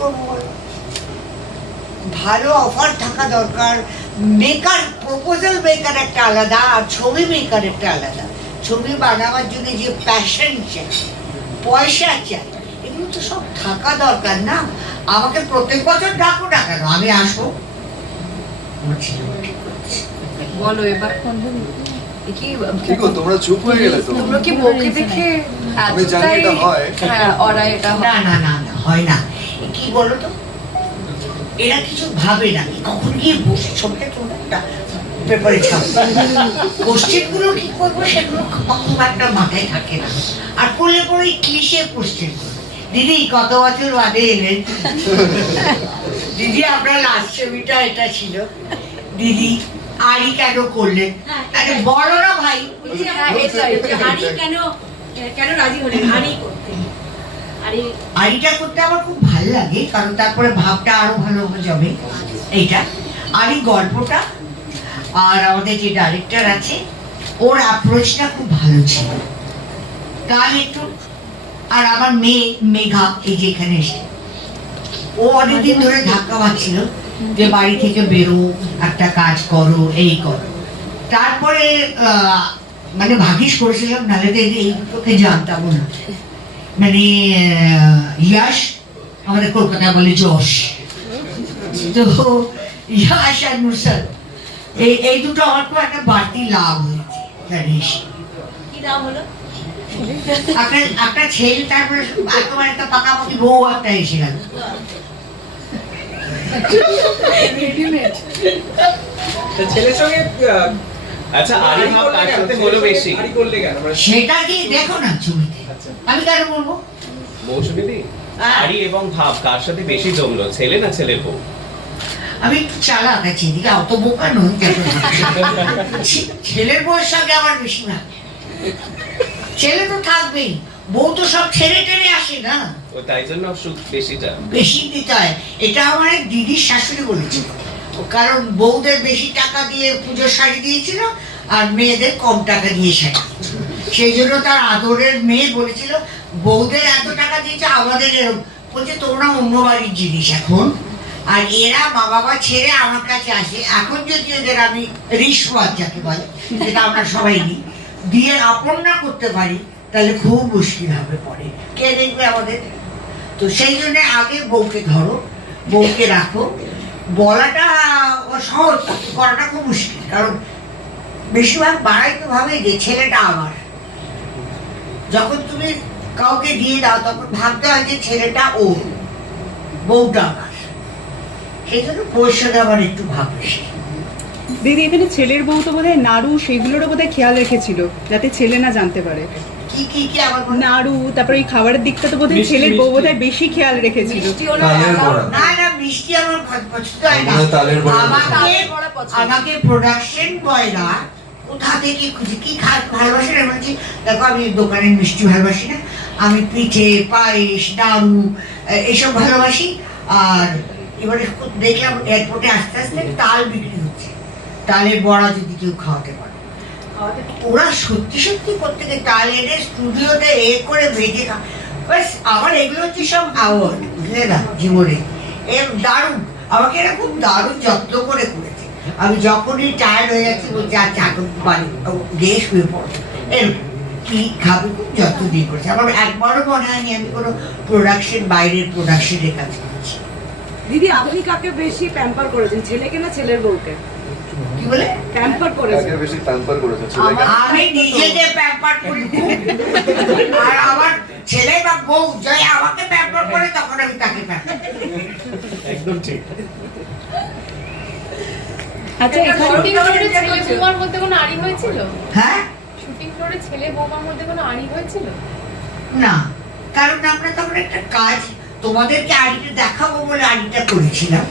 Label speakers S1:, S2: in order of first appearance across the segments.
S1: করব? ভালো অফার থাকা দরকার। মেকার প্রপোজাল মেকার একটা আলাদা আর ছবি মেকার একটা আলাদা। ছবি বানাবার জন্য যে প্যাশন চাই পয়সা চাই এগুলো তো সব থাকা দরকার না। আমাকে প্রত্যেক বছর ডাকো না কেন আমি আসব।
S2: বলো এবার কি
S3: কি গো তোমরা চুপ হয়ে গেলে তো?
S2: তোমরা কি বউকে দেখে
S3: আমি জানি এটা হয়।
S2: হ্যাঁ ওরা এটা
S1: না
S2: হয়।
S1: না না না হয় না। কি বলো তো এরা কিছু ভাবে না। কখন গিয়ে বসে ছবিটা তোমরা একটা পেপারে ছাপবে কোশ্চেনগুলো কি করব সেগুলো খুব খুব একটা মাথায় থাকে না। আর করলে পরে ক্লিশে কোশ্চেন দিদি কত বছর বাদে এলেন? দিদি আপনার লাস্ট ছবিটা এটা ছিল। দিদি আড়ি কেন করলেন? আরে বড় না ভাই।
S2: হ্যাঁ,
S4: কেন কেন রাজি হলেন? হাড়ি হাড়ি
S1: আড়িটা করতে আমার খুব ভালো লাগে, কারণ তারপরে ভাবটা আরও ভালো যাবে। এইটা। আর এই গল্পটা, আর আমাদের যে ডাইরেক্টর আছে, ওর অ্যাপ্রোচটা খুব ভালো ছিল। তার একটু, আর আমার মেয়ে, মেঘা, এই যে এখানে এসে। ও অনেকদিন ধরে ধাক্কা পাচ্ছিল যে বাড়ি থেকে বেরো, একটা কাজ করো, এই করো। তারপরে মানে ভাগিস করেছিলাম, নাহলে তো এই- জানতাম না। মানে ইয়াশ আমাদের কলকাতায় বলে যশ তো ইয়াশ আর নুসরত এই এই দুটো আমার খুব একটা বাড়তি লাভ হয়েছে জানিস
S4: কি নাম হলো?
S1: একটা একটা ছেলে তারপরে একেবারে একটা পাকাপাকি বউ একটা এসে গেল।
S5: ছেলের সঙ্গে
S6: আচ্ছা আরি ভাব কার সাথে হলো বেশি।
S5: আরি করলে কেন?
S1: সেটা কি দেখো না ছবিতে। আমি কেন বলব
S6: মৌসুমী দি
S1: হ্যাঁ।
S6: আরি এবং ভাব কার সাথে বেশি জমলো ছেলে না ছেলের বউ?
S1: আমি একটু চালাক আছি এদিকে অত বোকা নই ছে- ছেলের বউয়ের সঙ্গে আমার বেশি ভাগ। ছেলে তো থাকবেই বউ তো সব ছেড়ে টেনে আসে না।
S6: ও তাই জন্য সুখ বেশিটা।
S1: বেশি দিতে হয় এটা আমার এক দিদির শাশুড়ি বলেছিল কারণ বউদের বেশি টাকা দিয়ে পুজোর শাড়ি দিয়েছিল আর মেয়েদের কম টাকা দিয়ে শাড়ি। সেই জন্য তার আদরের মেয়ে বলেছিল, বউদের এত টাকা দিয়েছে, আমাদের এরকম বলছে তোমরা অন্য বাড়ির জিনিস এখন। আর এরা মা বাবা ছেড়ে আমার কাছে আসে। এখন যদি এদের আমি রিসওয়াজ যাকে বলে, যেটা আমরা সবাই নিই, দিয়ে আপন না করতে পারি, তাহলে খুব মুশকিল হবে পরে কে দেখবে আমাদের? তো সেই জন্য আগে বউকে ধরো, বউকে রাখো। বলাটা সহজ, করাটা খুব মুশকিল। কারণ বেশিরভাগ বাড়াই তো ভাবে যে ছেলেটা আমার। যখন তুমি কাউকে দিয়ে দাও তখন ভাবতে হয় যে ছেলেটা ও বউটা আমার সেই জন্য আমার একটু ভাব বেশি
S7: দিদি এখানে ছেলের বউ তো বোধহয় নাড়ু সেগুলোরও বোধহয় খেয়াল রেখেছিল যাতে ছেলে না জানতে পারে
S1: কি কি কি আমার মনে-
S7: নাড়ু তারপরে এই খাবারের দিকটা তো বোধহয় ছেলের বউ। বোধহয় বেশি খেয়াল রেখেছিল।
S1: না না মিষ্টি আমার পছন্দ হয় না আমাকে। আমাকে প্রোডাকশন বয়রা কোথা থেকে খুঁজে কি ভালোবাসে না? বলছি দেখো আমি দোকানের মিষ্টি ভালোবাসি না আমি পিঠে পায়েস নাড়ু এসব ভালোবাসি। আর এবারে দেখলাম এয়ারপোর্টে আস্তে আস্তে তাল বিক্রি হচ্ছে। তালের বড়া যদি কেউ খাওয়াতে পারে। ওরা সত্যি সত্যি প্রত্যেকে তাল এনে স্টুডিওতে এ করে ভেজে খা ব্যাস আমার এগুলো হচ্ছে সব আওয়ার বুঝলে না? জীবনে এ দারুণ। আমাকে এরা খুব দারুণ যত্ন করে করেছে আমি যখনই টায়ার্ড হয়ে যাচ্ছি বলছি আচ্ছা এখন বাড়ি গিয়ে শুয়ে পড়ো। এরকম কি খাবে যত্ন দিয়ে করেছে। আমার একবারও মনে হয়নি আমি কোনো প্রোডাকশন বাইরের প্রোডাকশনের কাজ করছি।
S8: দিদি আপনি কাকে বেশি প্যাম্পার করেছেন ছেলেকে না ছেলের বউকে?
S1: কি বলে?
S8: প্যাম্পার করেছেন।
S3: বেশি প্যাম্পার করেছে ছেলেকে?
S1: আমি নিজেকে প্যাম্পার করি আর আমার ছেলে বা বউ যদি আমাকে প্যাম্পার করে তখন আমি তাকে প্যাম্পার
S5: একদম ঠিক।
S7: আচ্ছা এখানে
S9: শুটিং ফ্লোরে ছেলে বৌমার মধ্যে কোনো আড়ি হয়েছিল?
S1: হ্যাঁ?
S9: শুটিং ফ্লোরে ছেলে বৌমার মধ্যে কোনো আড়ি হয়েছিল?
S1: না কারণ আমরা তখন একটা কাজ তোমাদেরকে আড়িটা দেখাবো বলে আড়িটা করেছিলাম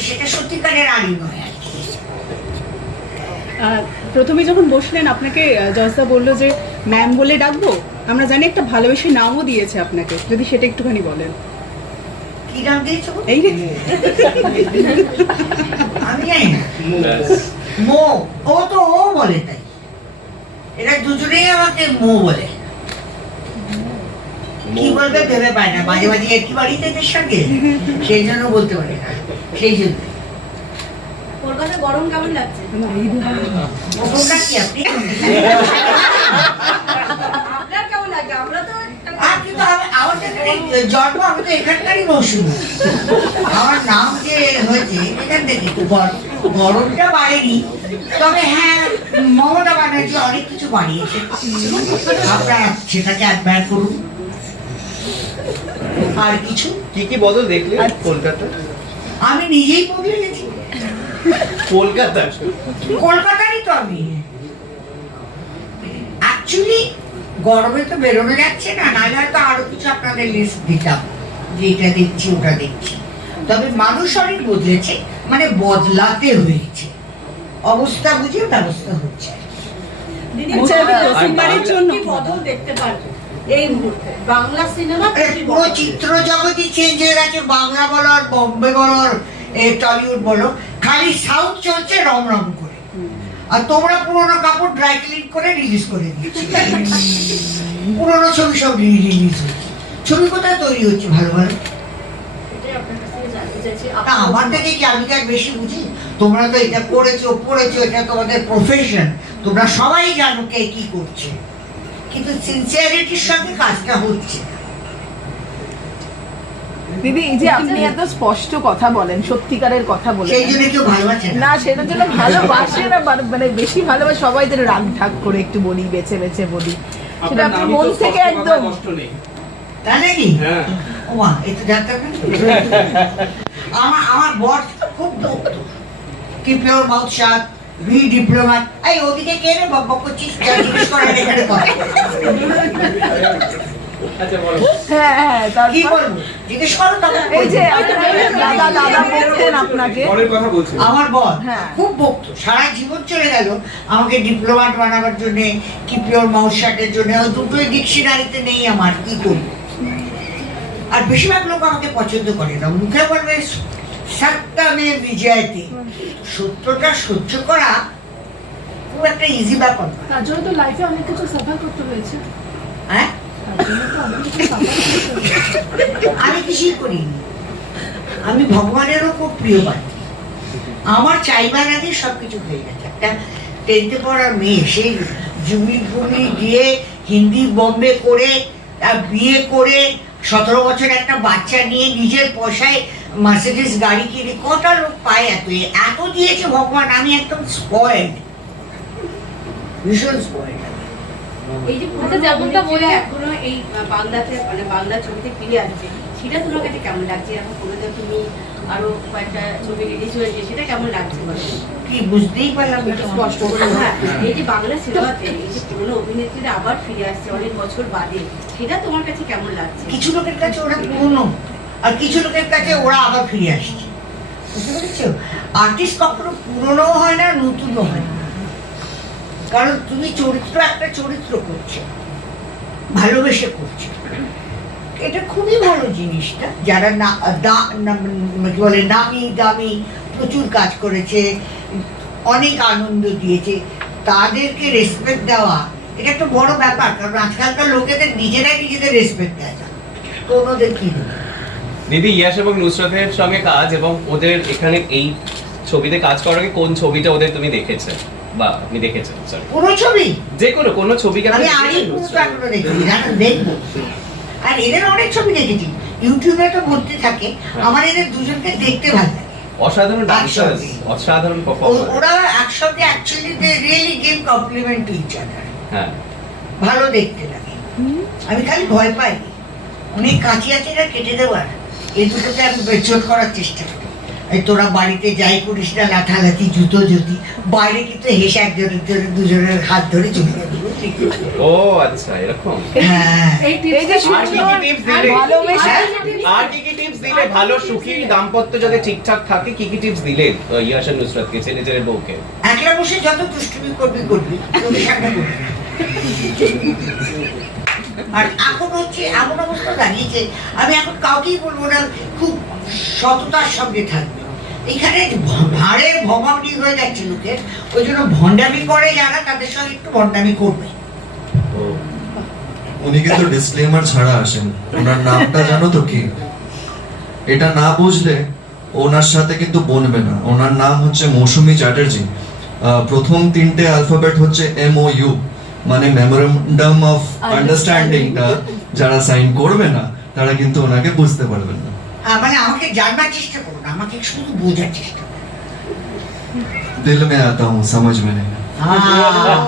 S1: সেটা সত্যিকারের আড়ি নয় আর কি।
S7: আহ, প্রথমে যখন বসলেন আপনাকে জজদা বলল যে ম্যাম বলে ডাকবো? আমরা জানি একটা ভালোবেসে নামও দিয়েছে আপনাকে। যদি সেটা একটুখানি বলেন।
S1: কি নাম দিয়েছ
S7: এই
S1: আমি জানি না। মো। ও তো ও বলে তাই। এরা দুজনেই আমাকে মো বলে। কি বলবে ভেবে পায় না। মাঝে মাঝে একই বাড়িতে এদের সঙ্গে সেই জন্য বলতে পারে না। সেই জন্য।
S4: কলকাতা গরম কেমন লাগছে?
S1: কি আপনি
S4: আপনার কেমন লাগছে আমরা তো
S1: আর কিন্তু আমি- আমাদের এই জন্ম আমি তো এখানকারই মৌসুমি। আমার নাম যে হয়েছে এখান থেকে গরমটা বাড়েনি। তবে হ্যাঁ মমতা ব্যানার্জি অনেক কিছু বাড়িয়েছে আপনারা সেটাকে অ্যাডমায়ার করুন। আর কিছু?
S6: কি কি বদল দেখলে কলকাতা?
S1: আমি নিজেই বদলে গেছি।
S6: কলকাতা?
S1: কলকাতারই তো আমি। অ্যাকচুয়ালি গরমে তো বেরোনো যাচ্ছে না নাহলে হয়তো আরও কিছু আপনাদের লিস্ট দিতাম যে এটা দেখছি ওটা দেখছি তবে মানুষ অনেক বদলেছে মানে বদলাতে হয়েছে। অবস্থা বুঝে ব্যবস্থা হচ্ছে।
S7: আচ্ছা, আমি
S8: বাংলা
S7: প্রথমবারের
S8: সিনেমায়
S7: জন্য
S8: কি বদল দেখতে পারবে? এই মুহূর্তে বাংলা সিনেমা
S1: আরে পুরো চিত্র জগতই চেঞ্জ হয়ে গেছে বাংলা বলো আর বম্বে বলো আর টলিউড বলো। খালি সাউথ চলছে রম রম করে। আর তোমরা পুরোনো কাপড় ড্রাই ক্লিন করে রিলিজ করে দিচ্ছি পুরোনো ছবি সব রিলিজ ছবি কোথায় তৈরি হচ্ছে ভালো ভালো আমার থেকে কি আমি বেশি বুঝি? তোমরা তো এটা করেছ পড়েছো এটা তোমাদের প্রফেশন তোমরা সবাই জানো কে কি করছে। কিন্তু সিনসিয়ারিটির সঙ্গে কাজটা হচ্ছে না।
S10: দিদি এই যে আপনি এত স্পষ্ট কথা বলেন সত্যিকারের কথা বলেন।
S1: সেই জন্য কেউ ভালোবাসে না।
S10: সেটার জন্য ভালোবাসে না মানে- মানে বেশি ভালোবাসে সবাই যেন রাগ ঢাক করে একটু বলি বেছে বেছে বলি। সেটা
S5: আপনার
S10: আপনি মন থেকে একদম।
S1: তাই নাকি?
S5: হ্যাঁ।
S1: আমার আমার বস খুব keep your mouth shut be diplomat এই ওদিকে কে রে বক বক করছিস? জিজ্ঞেস করার এখানে কর
S5: আচ্ছা বলো।
S10: হ্যাঁ হ্যাঁ
S1: কি
S10: তারপর
S1: বলব? জিজ্ঞেস করো তবে
S10: এই যে আপনার দাদা দাদা বলতেন আপনাকে।
S5: পরের কথা বলছি।
S1: আমার বল
S10: হ্যাঁ।
S1: খুব বক্ত সারা জীবন চলে গেল। আমাকে ডিপ্লোমাট বানাবার জন্য কি পিওর মাউস জন্য দুটোই ডিকশনারিতে নেই আমার কি করি আর বেশিরভাগ লোক আমাকে পছন্দ করে না। মুখে বলবে সত্য বিজয়তে। সত্যটা সহ্য করা খুব একটা ইজি ব্যাপার
S9: তার জন্য তো লাইফে অনেক কিছু সাফার করতে হয়েছে।
S1: হ্যাঁ? আমি কিছুই করিনি। আমি ভগবানেরও খুব প্রিয় বাড়ি। আমার চাইবার আগে সব কিছু হয়ে গেছে। একটা টেন্থে পড়া মেয়ে সেই ফুবলি গিয়ে হিন্দি বম্বে করে বিয়ে করে, সতেরো বছর একটা বাচ্চা নিয়ে নিজের পয়সায় মার্সিডিস গাড়ি কিনে, কটা লোক পায় এত? এত দিয়েছে ভগবান, আমি একদম স্পয়েড ভীষণ স্পয়েড
S4: এই যে
S9: আচ্ছা, যেমনটা বললে-
S4: এখনও এই বাংলাতে মানে বাংলা ছবিতে ফিরে আসছে। সেটা তোমার কাছে কেমন লাগছে? এখন কোনো তুমি আরও কয়েকটা ছবি রিলিজ হয়েছে সেটা কেমন লাগছে বলো?
S1: কি বুঝতেই পারলাম না
S4: স্পষ্ট করে হ্যাঁ এই যে বাংলা সিনেমাতে এই যে পুরোনো অভিনেত্রীরা আবার ফিরে আসছে অনেক বছর বাদে সেটা তোমার কাছে কেমন লাগছে?
S1: কিছু লোকের কাছে ওরা পুরনো আর কিছু লোকের কাছে ওরা আবার ফিরে আসছে। বুঝতে পেরেছ? আর্টিস্ট কখনো পুরনো হয় না নতুনও হয় না। কারণ তুমি চরিত্র একটা চরিত্র করছ, ভালোবেসে করছ। এটা খুবই ভালো জিনিসটা। যারা না কি বলে, নামি দামি প্রচুর কাজ করেছে, অনেক আনন্দ দিয়েছে, তাদেরকে রেসপেক্ট দেওয়া, এটা একটা বড় ব্যাপার, কারণ আজকালকার লোকেদের নিজেরাই নিজেদের রেসপেক্ট দেয় না। তো ওদের কি দেবে?
S6: দিদি ইয়াশ এবং নুসরাতের সঙ্গে কাজ এবং ওদের এখানে এই ছবিতে কাজ করার কোন ছবিটা ওদের তুমি দেখেছে? বা আপনি দেখেছেন সরি
S1: ছবি?
S6: যে কোনো কোনো ছবি কেন
S1: আমি আগে এখনও দেখিনি দেখব। আর এদের অনেক ছবি দেখেছি। ইউটিউবে তো ভর্তি থাকে আমার এদের দুজনকে দেখতে ভালো লাগে।
S6: অসাধারণ ডান্সার্স অসাধারণ পারফর্মার
S1: ওরা একসাথে actually they really give compliment to each other
S6: হ্যাঁ।
S1: ভালো দেখতে লাগে। আমি খালি ভয় পাই। অনেক কাঁচি আছে কেটে দেওয়ার। এই দুটোকে আমি বেচট করার চেষ্টা করি। এই তোরা বাড়িতে যাই করিস না লাথালাথি জুতো যদি বাইরে কিন্তু হেসে একজনের জন্য দুজনের হাত ধরে চলে যাবে
S6: ও আচ্ছা এরকম?
S1: হ্যাঁ।
S10: এই
S6: আর কি কি টিপস দিলে?
S1: হ্যাঁ?
S6: ভালো সুখী দাম্পত্য যাতে ঠিকঠাক থাকে কি কি টিপস দিলে ইয়াশ নুসরাতকে ছেলে ছেলের বউকে?
S1: একলা বসে যত দুষ্টুমি করবি করবি। করবি। আর এখন হচ্ছে এমন অবস্থা দাঁড়িয়েছে আমি এখন কাউকেই বলব না খুব সততার সঙ্গে থাকবে এখানে ভ- ভাঁড়ের হয়ে যাচ্ছে লোকের। ওই জন্য ভণ্ডামি করে যারা তাদের সঙ্গে একটু ভণ্ডামি করবে।
S9: উনি কিন্তু ডিসক্লেমার ছাড়া আসেন। ওনার নামটা জানো তো কি? এটা না বুঝলে ওনার সাথে কিন্তু বনবে না। ওনার নাম হচ্ছে মৌসুমী চ্যাটার্জি। প্রথম তিনটে অ্যালফাবেট হচ্ছে এম ও ইউ মানে মেমোরেন্ডাম অফ আন্ডারস্ট্যান্ডিংটা যারা সাইন করবে না তারা কিন্তু ওনাকে বুঝতে পারবেন না।
S1: মানে আমাকে জানবার চেষ্টা করুন আমাকে শুধু বোঝার চেষ্টা
S9: দিল মে আতা হুঁ সমঝ মে নেই।
S1: আহ,